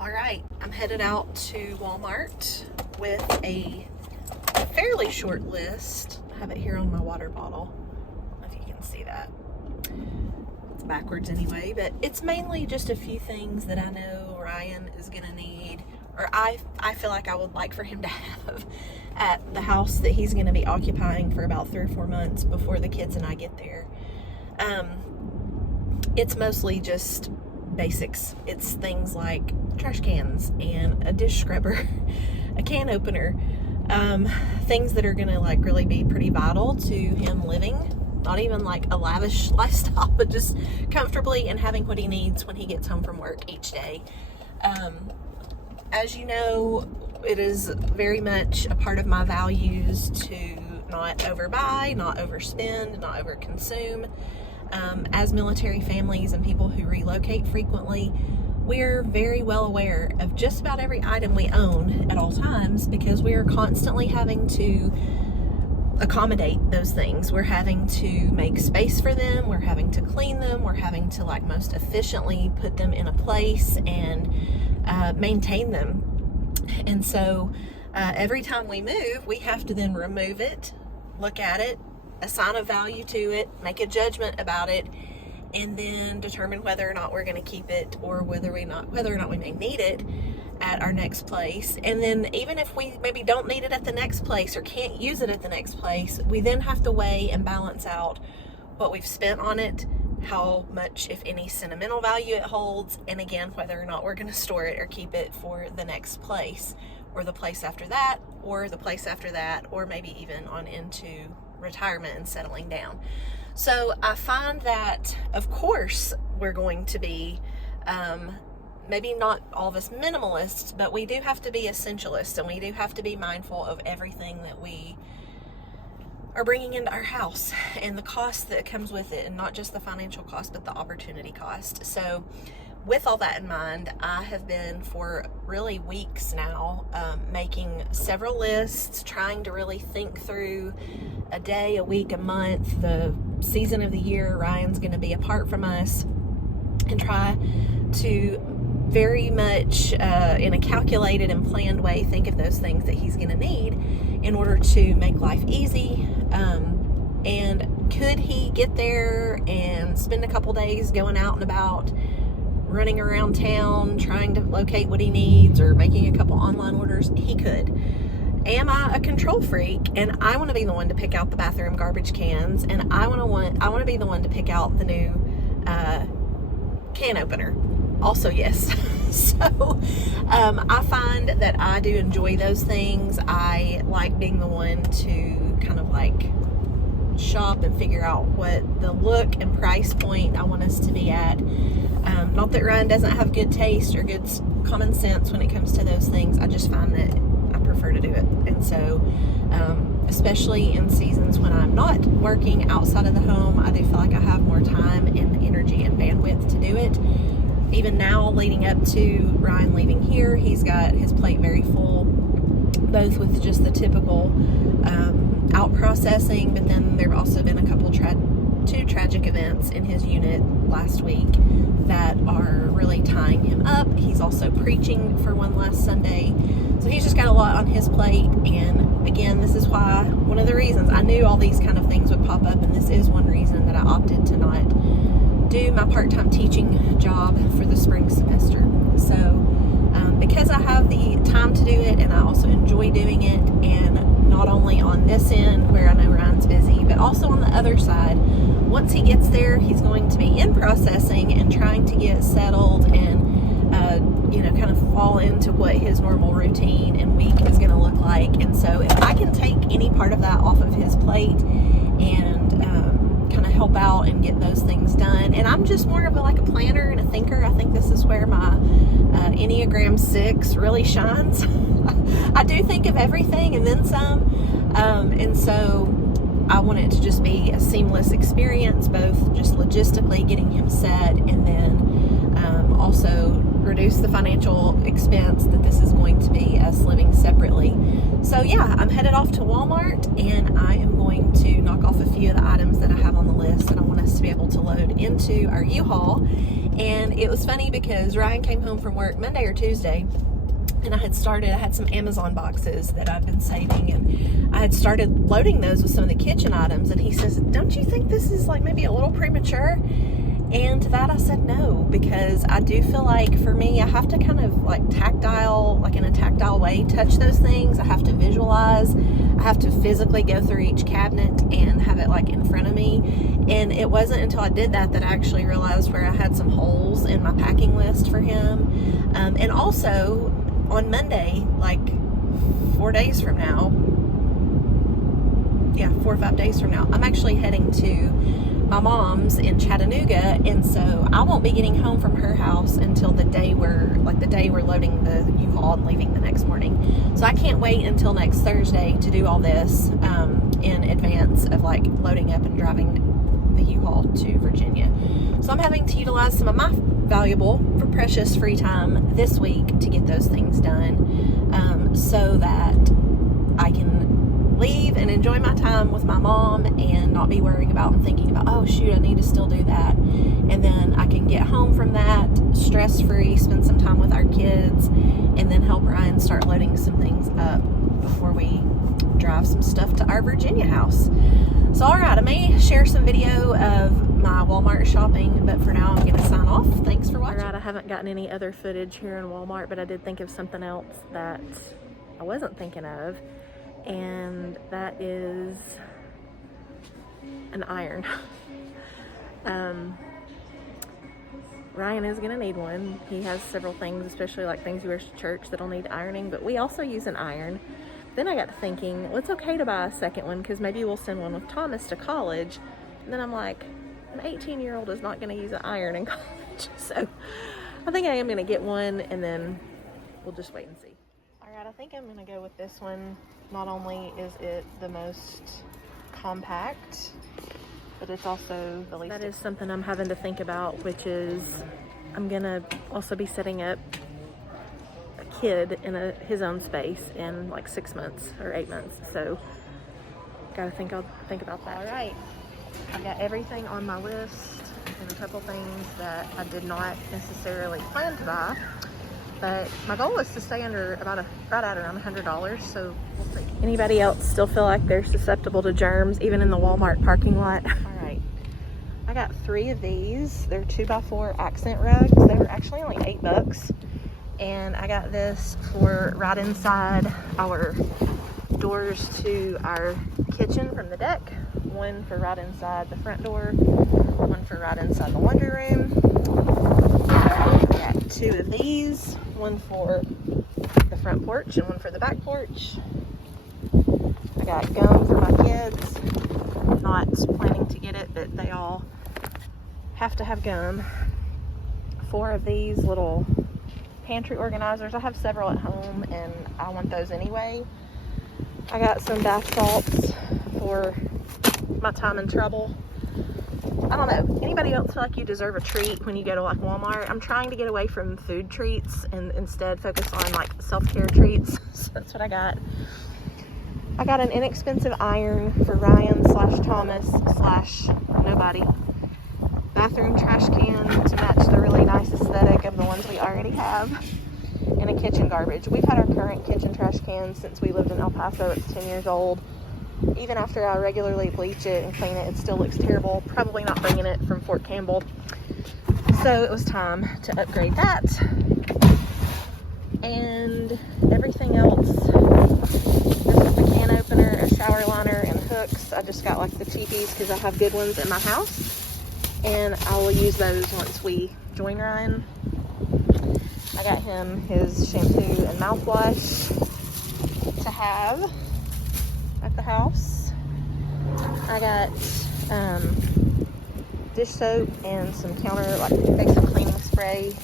All right, I'm headed out to Walmart with a fairly short list. I have it here on my water bottle. I don't know if you can see that. It's backwards anyway, but it's mainly just a few things that I know Ryan is gonna need, or I feel like I would like for him to have at the house that he's gonna be occupying for about 3 or 4 months before the kids and I get there. It's mostly just basics. It's things like trash cans and a dish scrubber, a can opener, things that are gonna like really be pretty vital to him living. Not even like a lavish lifestyle, but just comfortably and having what he needs when he gets home from work each day. As you know, it is very much a part of my values to not overbuy, not overspend, not overconsume. As military families and people who relocate frequently, we're very well aware of just about every item we own at all times because we are constantly having to accommodate those things. We're having to make space for them, we're having to clean them, we're having to like most efficiently put them in a place and maintain them. And so every time we move, we have to then remove it, look at it, assign a value to it, make a judgment about it, and then determine whether or not we're going to keep it or whether or not we may need it at our next place. And then even if we maybe don't need it at the next place or can't use it at the next place, we then have to weigh and balance out what we've spent on it, how much, if any, sentimental value it holds, and again, whether or not we're going to store it or keep it for the next place or the place after that or the place after that, or maybe even on into retirement and settling down. So I find that, of course, we're going to be maybe not all of us minimalists, but we do have to be essentialists, and we do have to be mindful of everything that we are bringing into our house and the cost that comes with it, and not just the financial cost, but the opportunity cost. So with all that in mind, I have been for really weeks now making several lists, trying to really think through a day, a week, a month, the season of the year Ryan's going to be apart from us, and try to very much in a calculated and planned way think of those things that he's going to need in order to make life easy. And could he get there and spend a couple days going out and about, running around town, trying to locate what he needs or making a couple online orders? He could. Am I a control freak and I want to be the one to pick out the bathroom garbage cans, and I want to be the one to pick out the new can opener? Also, yes. So I find that I do enjoy those things. I like being the one to kind of like shop and figure out what the look and price point I want us to be at. Not that Ryan doesn't have good taste or good common sense when it comes to those things. I just find that I prefer to do it. And so especially in seasons when I'm not working outside of the home, I do feel like I have more time and energy and bandwidth to do it. Even now, leading up to Ryan leaving here, he's got his plate very full, both with just the typical out processing, but then there have also been a couple two tragic events in his unit last week that are really tying him up. He's also preaching for one last Sunday, so he's just got a lot on his plate. And again, this is why, one of the reasons I knew all these kind of things would pop up, and this is one reason that I opted to not do my part-time teaching job for the spring semester. So because I have the time to do it, and I also enjoy doing it, and not only on this end where I know Ryan's busy, but also on the other side, once he gets there, he's going to be in processing and trying to get settled and kind of fall into what his normal routine and week is going to look like. And so if I can take any part of that off of his plate and kind of help out and get those things done, and I'm just more of a planner and a thinker. I think this is where my Enneagram 6 really shines. I do think of everything and then some, and so I want it to just be a seamless experience, both just logistically getting him set, and then also reduce the financial expense that this is going to be us living separately. So yeah, I'm headed off to Walmart, and I am going to knock off a few of the items that I have on the list that I want us to be able to load into our U-Haul And it was funny because Ryan came home from work Monday or Tuesday, and I had some Amazon boxes that I've been saving, and I had started loading those with some of the kitchen items, and he says, don't you think this is like maybe a little premature? And to that I said no, because I do feel like for me, I have to kind of like in a tactile way, touch those things. I have to visualize. I have to physically go through each cabinet and have it like in front of me. And it wasn't until I did that I actually realized where I had some holes in my packing list for him. And also on Monday, like 4 days from now, 4 or 5 days from now, I'm actually heading to my mom's in Chattanooga, and so I won't be getting home from her house until the day we're loading the U-Haul and leaving the next morning. So I can't wait until next Thursday to do all this in advance of like loading up and driving the U-Haul to Virginia. So I'm having to utilize some of my valuable, precious free time this week to get those things done, so that I can leave and enjoy my time with my mom and not be worrying about and thinking about, oh shoot, I need to still do that. And then I can get home from that stress-free, spend some time with our kids, and then help Ryan start loading some things up before we drive some stuff to our Virginia house. So alright, I may share some video of my Walmart shopping, but for now I'm going to sign off. Thanks for watching. Alright, I haven't gotten any other footage here in Walmart, but I did think of something else that I wasn't thinking of. And that is an iron. Ryan is gonna need one. He has several things, especially like things he wears to church, that'll need ironing, but we also use an iron. Then I got to thinking, well, it's okay to buy a second one because maybe we'll send one with Thomas to college. And then I'm like, an 18-year-old is not gonna use an iron in college. So I think I am gonna get one, and then we'll just wait and see. Alright, I think I'm gonna go with this one. Not only is it the most compact, but it's also the least. That is something I'm having to think about, which is I'm gonna also be setting up a kid in his own space in like 6 months or 8 months. So gotta think about that. All right, I got everything on my list and a couple things that I did not necessarily plan to buy. But my goal is to stay under right at around $100, so we'll see. Anybody else still feel like they're susceptible to germs, even in the Walmart parking lot? All right, I got 3 of these. They're 2x4 accent rugs. They were actually only $8, and I got this for right inside our doors to our kitchen from the deck. One for right inside the front door, one for right inside the laundry room. I got 2 of these, one for the front porch and one for the back porch. I got gum for my kids. I'm not planning to get it, but they all have to have gum. 4 of these little pantry organizers. I have several at home and I want those anyway. I got some bath salts for my time in trouble. I don't know, anybody else feel like you deserve a treat when you go to like Walmart? I'm trying to get away from food treats and instead focus on like self-care treats. So that's what I got. I got an inexpensive iron for Ryan / Thomas / nobody. Bathroom trash can to match the really nice aesthetic of the ones we already have. And a kitchen garbage. We've had our current kitchen trash can since we lived in El Paso. It's 10 years old. Even after I regularly bleach it and clean it, it still looks terrible. Probably not bringing it from Fort Campbell. So it was time to upgrade that. And everything else, just a can opener, a shower liner, and hooks. I just got like the cheapies because I have good ones in my house. And I will use those once we join Ryan. I got him his shampoo and mouthwash to have at the house. I got dish soap and some fix and clean spray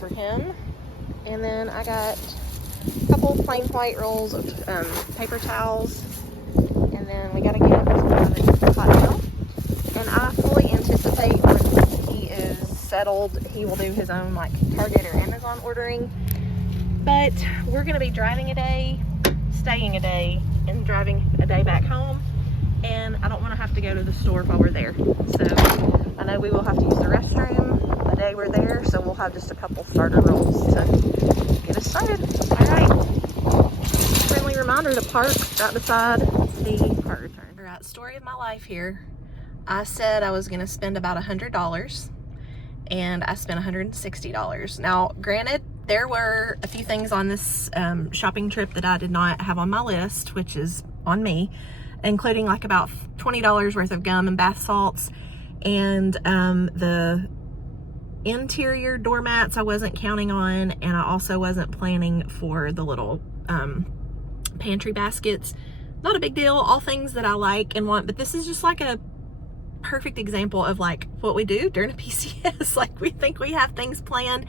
for him. And then I got a couple plain white rolls of paper towels. And then we gotta get some hot milk. And I fully anticipate when he is settled, he will do his own like Target or Amazon ordering. But we're gonna be driving a day, staying a day, and driving a day back home, and I don't want to have to go to the store while we're there. So I know we will have to use the restroom, day we're there, so we'll have just a couple starter rolls to get us started. All right. Friendly reminder to park right beside the car return. All right, story of my life here. I said I was gonna spend about $100, and I spent $160. Now, granted, there were a few things on this shopping trip that I did not have on my list, which is on me, including like about $20 worth of gum and bath salts, and the interior doormats I wasn't counting on, and I also wasn't planning for the little pantry baskets. Not a big deal, all things that I like and want, but this is just like a perfect example of like what we do during a PCS. Like, we think we have things planned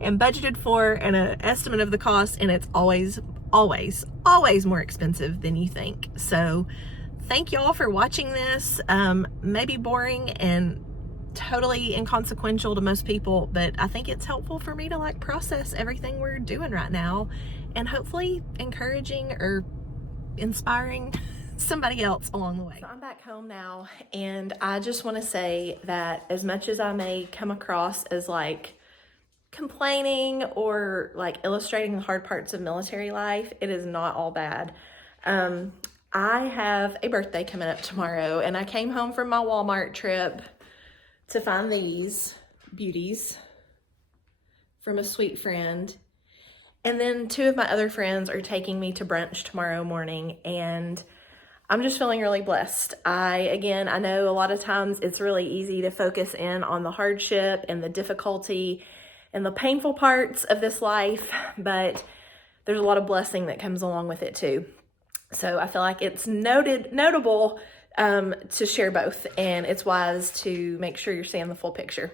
and budgeted for and an estimate of the cost, and it's always more expensive than you think. So thank y'all for watching this. Maybe boring and totally inconsequential to most people, but I think it's helpful for me to like process everything we're doing right now, and hopefully encouraging or inspiring somebody else along the way. So I'm back home now, and I just want to say that as much as I may come across as like complaining or like illustrating the hard parts of military life, it is not all bad. I have a birthday coming up tomorrow, and I came home from my Walmart trip to find these beauties from a sweet friend. And then two of my other friends are taking me to brunch tomorrow morning, and I'm just feeling really blessed. I know a lot of times it's really easy to focus in on the hardship and the difficulty and the painful parts of this life, but there's a lot of blessing that comes along with it too. So I feel like it's notable to share both, and it's wise to make sure you're seeing the full picture.